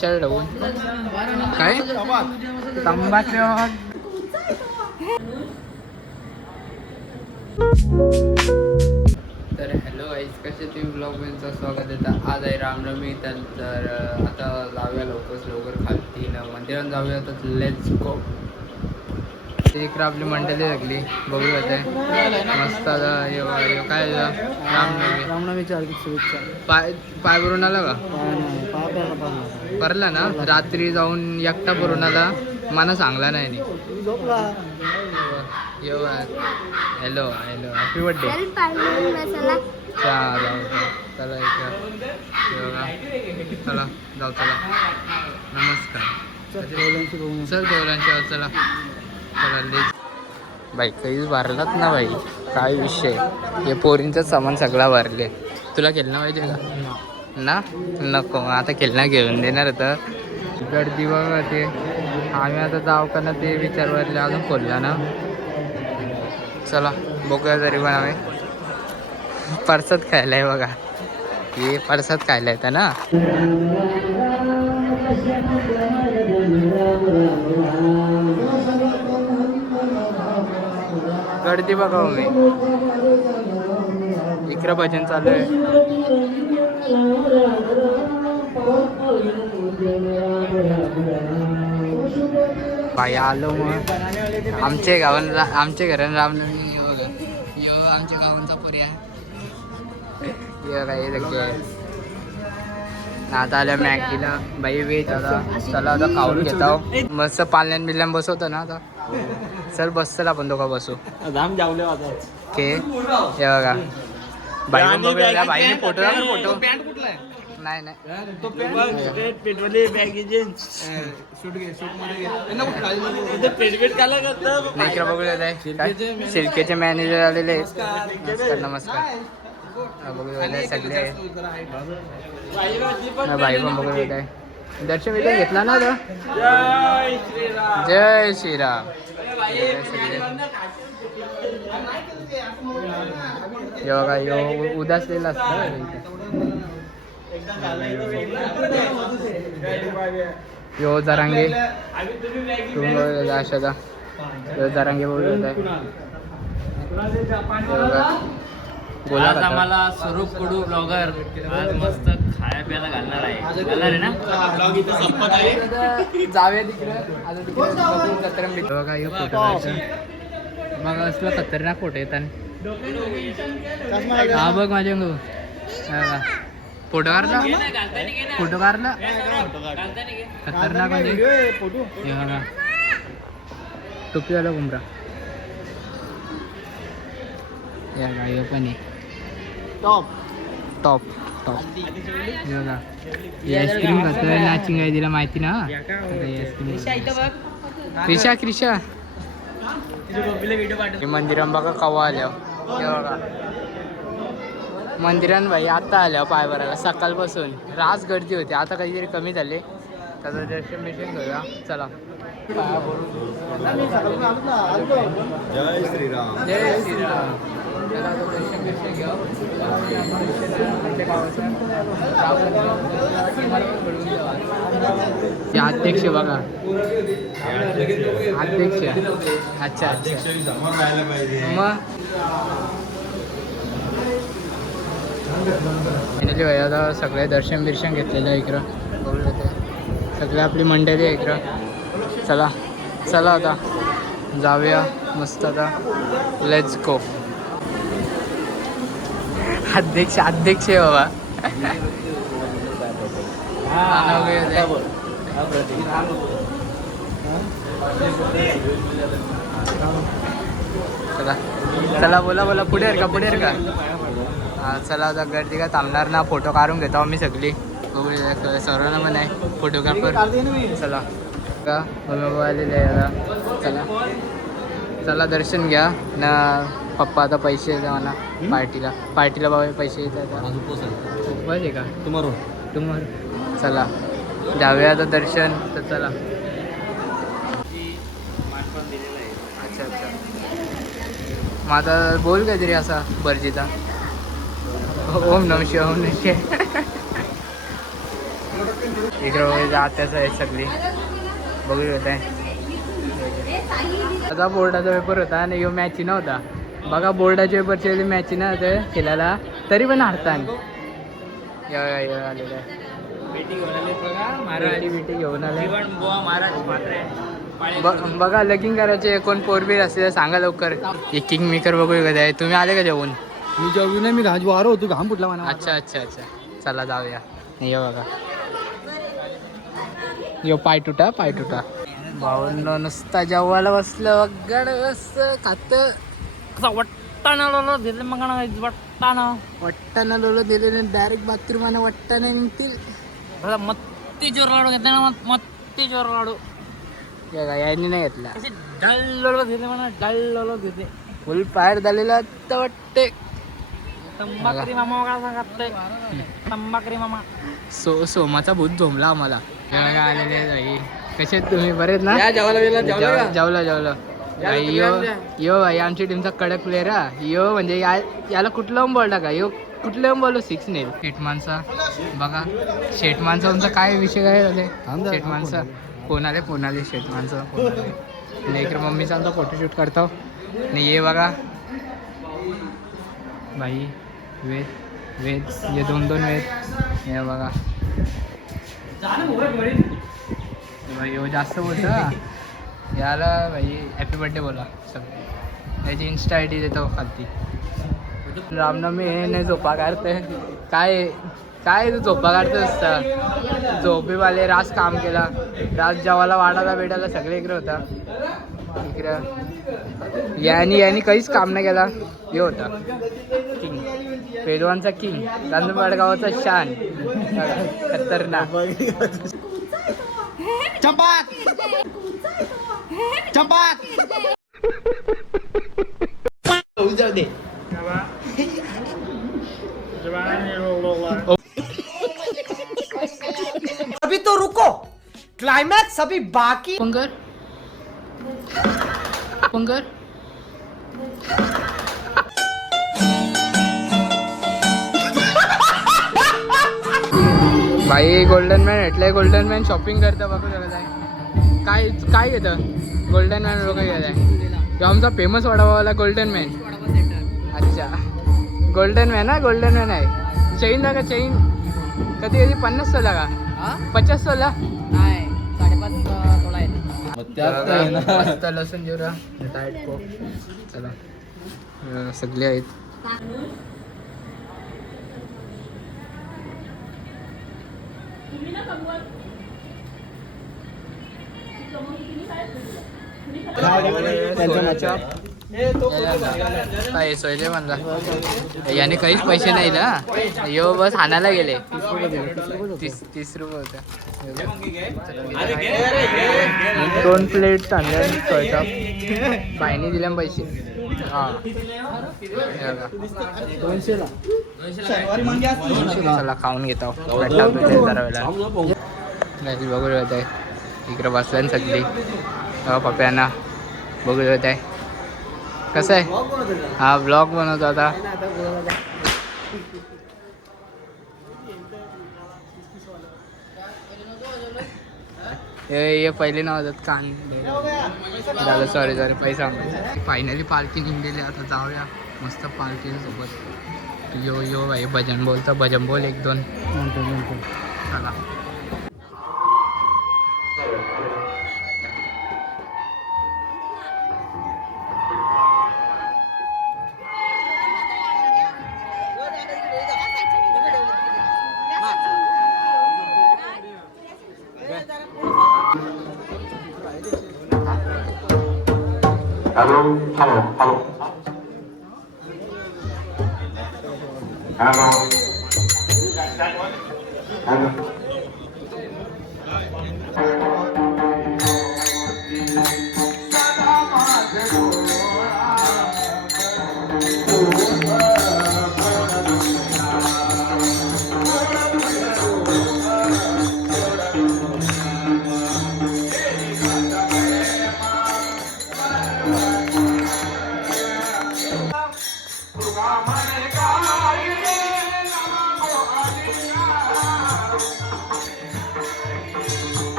Shirt काय तंबाखू. तर हॅलो गाईज, कसे तुम्ही ब्लॉगमध्ये स्वागत आहे. आज आहे रामनवमी. तर आता जाऊया लवकर खालती मंदिरात जाऊया. तर लेट्स गो. इकडे आपली मंडळी लागली बघू होते मस्त. आता काय रामनवमीच्या हार्दिक शुभेच्छा. पाय भरून आला का? परला ना रात्री जाऊन एकटा भरून आला. मला सांगला नाही. Hello happy birthday. चला चला जाऊ. चला नमस्कार सर डोलांच्या. चला बाई काहीच भरलात ना बाई. काय विषय, हे पोरींचं सामान सगळा भरले. तुला खेळणं पाहिजे का? ना नको, आता खेळणं घेऊन देणार होतं. गर्दी बघा ते. आम्ही आता जाऊ का ना ते विचारवरले अजून खोलला ना. चला बघूया. तरी पण आम्ही परसाद खायला आहे बघा. हे परसाद खायला येतं ना. गर्दी बघा मी. इकडं भजन चालू आहे. बाई आलो मग आमच्या गावात. आमच्या घरात रामनवमी आमच्या गावांचा पर्याय काय. आता आल्या मॅगीला बाई वेज. आता चला आता खाऊन घेतो. मस्त पाल्यान बिल्यान बसवतो ना. आता सर बसला आपण दोघा बसू के. हे बघा बाईने फोटो नाही शिल्केचे मॅनेजर आलेले. नमस्कार बघू सगळे बाई पण बघू आहे. दर्शन विजय घेतला ना आता. जय श्रीराम. बघा यो उदासलेला असतं. यो जरांगे आशादा. यो जरांगे बोलत आहे. आज आम्हाला स्वरूप कडू ब्लॉगर आज मस्त खाया प्यायला घालणार आहे ना. जाऊया तिकडे. बघा यो फोटो मग असलं खतरनाक फोटो येतात. हा बघ माझ्या फोटो काढला. खतरनाक म्हणजे टोपीवाला घुमरा. या पण आहे. टॉप बघा. आईस्क्रीम खातोय. नाचिंग आहे तिला माहिती ना. क्रिशा मंदिरात बघा कवा आल्या. बघा मंदिरात भाई आता आल्या पाय भरायला. सकाळपासून रास गर्दी होती. आता काहीतरी कमी झाले. त्याचं दर्शन बिर्शन घेऊया. चला. जय श्रीराम. जय श्रीराम. दर्शन बिर्शन घेऊ. अध्यक्ष बघा. अध्यक्ष. अच्छा मग आता सगळे दर्शन बिर्शन घेतलेलं आहे इकडं. सगळे आपली मंडळी आहे इकडं. चला आता जाऊया मस्त. आता लेट्स गो. अध्यक्ष आहे बाबा. चला बोला पुढे का. हा चला आता गर्दी का थांबणार ना. फोटो काढून घेतो आम्ही सगळी. सर्वांना पण आहे फोटोग्राफर. चला का आलेले आहे. चला दर्शन घ्या ना. पप्पा आता पैसे येतात मला पार्टीला बाबा पैसे येतात. बस आहे का तुम्हाला. चला जाऊया आता दर्शन. तर चला. अच्छा मग आता बोल काहीतरी असा बर्जीचा. ओम नमः शिवाय. इकडे जात्याचं आहे सगळी बघू होत आहे. आता बोर्डाचा पेपर होता आणि यो मॅच नव्हता. बघा बोर्डाच्या पेपरचे मॅच ना होते खेळायला तरी पण हारता. आलेलं आहे बेटी घेऊन आले. बघा लगीन करायचे कोण पोरबीर असते सांगा लवकर. किंग मेकर बघू कधी आहे. तुम्ही आले का जेवून? मी जेवली नाही, मी घाज वारो होतो, घाम फुटला मला. अच्छा चला जाऊया. ये बघा यो पाय तुटा भाऊंनो नुसता जेवायला बसलं वगड बस खात वट्टाना लोलं दिले डायरेक्ट बाथरूम वट्टाने निघतील. मत्ती जोर लाडू घेतला ना, मत्ती जोर लाडू याने नाही घेतला. डल्लोलो घेते म्हणा, डल्लोलो घेते. फुल पायर झालेला तर वाटते. तंबाकरी मामा काय सांगते, तंबाकरी मामा. सोमाचा भूत झोमला आम्हाला. आलेले कसे तुम्ही बरेच ना? जेवला यो भाई आमची टीमचा कडक प्लेअर हा. यो म्हणजे याला कुठलं बॉल टाका, यो कुठलं बॉल 6 नेल. शेटमानसा बघा, शेटमानसा तुमचा काय विषय काय झाले? शेटमानसा फोन आले शेटमानसा. इकडे मम्मीचा आमचा फोटोशूट करतो. आणि ये बघा भाई वेद ये 2 वेद हे बघा भाई हो जास्त बोलतं याला भाई हॅपी बर्थडे बोला सगळं. याची इंस्टा आय डी देतो खालती. रामनवमी हे नाही झोपा काढते काय तू झोपा काढतो असतं. झोपेवाले रास काम केला, रास जेवायला वाढायला भेटायला सगळे इकडे होता. इकडं यानी काहीच काम नाही केला. हे होता किंग, पेलवानचा किंग, चांदूरबाड गावाचा शान, खतरनाक. चपाक जाऊ दे. अभी तो रुको, क्लाइमैक्स अभी बाकी. पंगर भाई गोल्डन मॅन शॉपिंग करतं बघू शकत आहे. काय घेतं गोल्डन मॅन लोक घेत आहे. तो आमचा फेमस वडापावला गोल्डन मॅन. अच्छा गोल्डन मॅन आहे. चेन लागा चेन कधी 50 लागा 50 ला 5.5 लसूण जिरा डाएट कोक. चला सगळे आहेत. काय सोयले म्हणला याने काहीच पैसे नाही ना. यो बस हाणायला गेले. 30 रुपये होते. 2 प्लेट आणल्या सोयचा बाईने दिल्या पैसे. हां 200ला. चला खाऊन घेतो जरा वेळा. बघू होत आहे इकडं बसल्यान सगळी पप्प्यांना बघू होत आहे. कसं आहे हा ब्लॉग बनवतो आता. हे पहिले नाव होतात कान झालं. सॉरी पैसा. फायनली पालखी निघलेली. आता जाऊया मस्त पालखी सोबत. यो भाई भजन बोल 1-2 चला. Hello.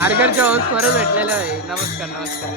खारघरच्या हाऊस परत भेटलेलं आहे. नमस्कार नमस्कार.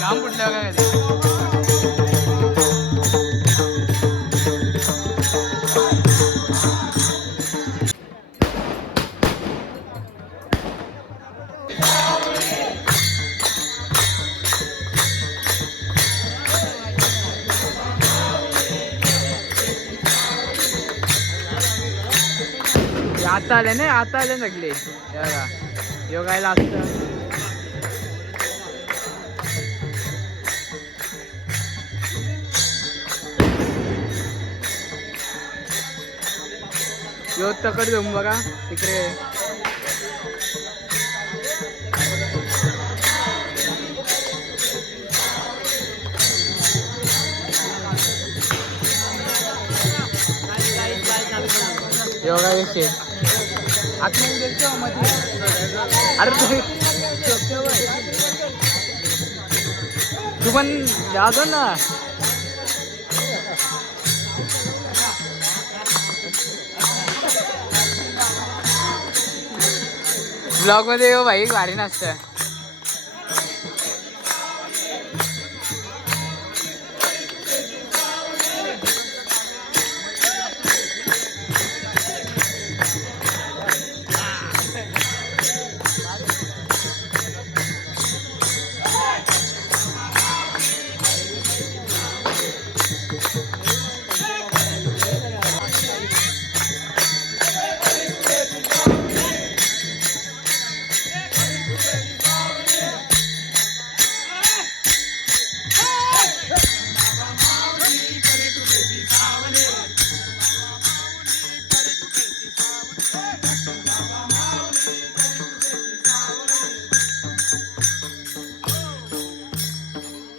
काम कुठलं काय कधी आता आले ना, आता आले सगळे योगायला असतं. यो तकड जाऊन बघा तिकडे योगा शेत अरे तू पण जातो ना. ब्लॉग मध्ये यो भाई भारी नसतं.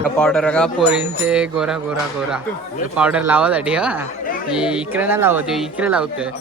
पावडर का पोरींचे गोरा गोरा गोरा पावडर लावासाठी हा इकडे ना लावत इकडे लावतोय.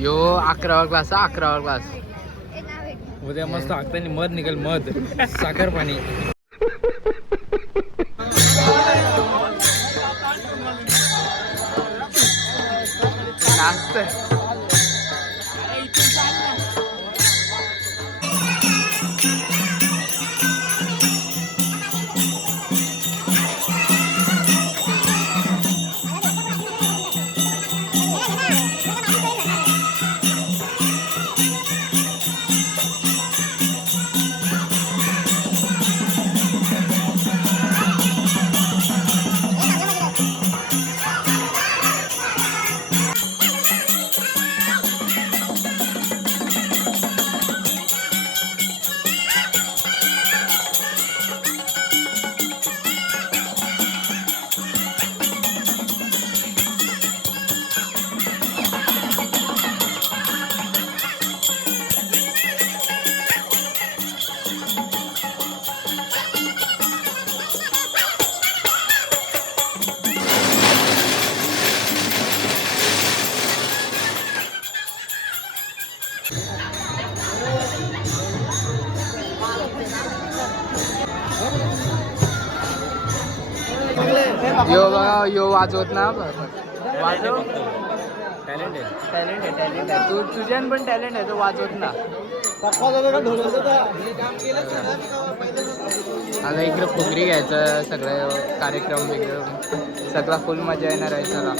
यो 11वा क्लास 11वा क्लास. उद्या मस्त हागतानी मध निघेल मध साखर पाणी. नाचतोय. यो बघा यो वाजवत ना वाजव. टॅलेंट आहे. टॅलेंट आहे टॅलेंट आहे तुझ्यान पण टॅलेंट आहे तो वाजवत ना. आता इकडे फुगडी घ्यायचं सगळं कार्यक्रम बिक्रम सगळा फुल मजा येणार आहे चला.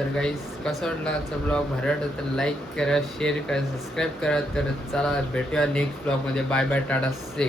तर गाईस कसं वाटलं आजचा ब्लॉग भारी वाटलं तर लाईक करा शेअर करा सबस्क्राईब करा तर चला भेटूया नेक्स्ट ब्लॉगमध्ये बाय बाय टाटा से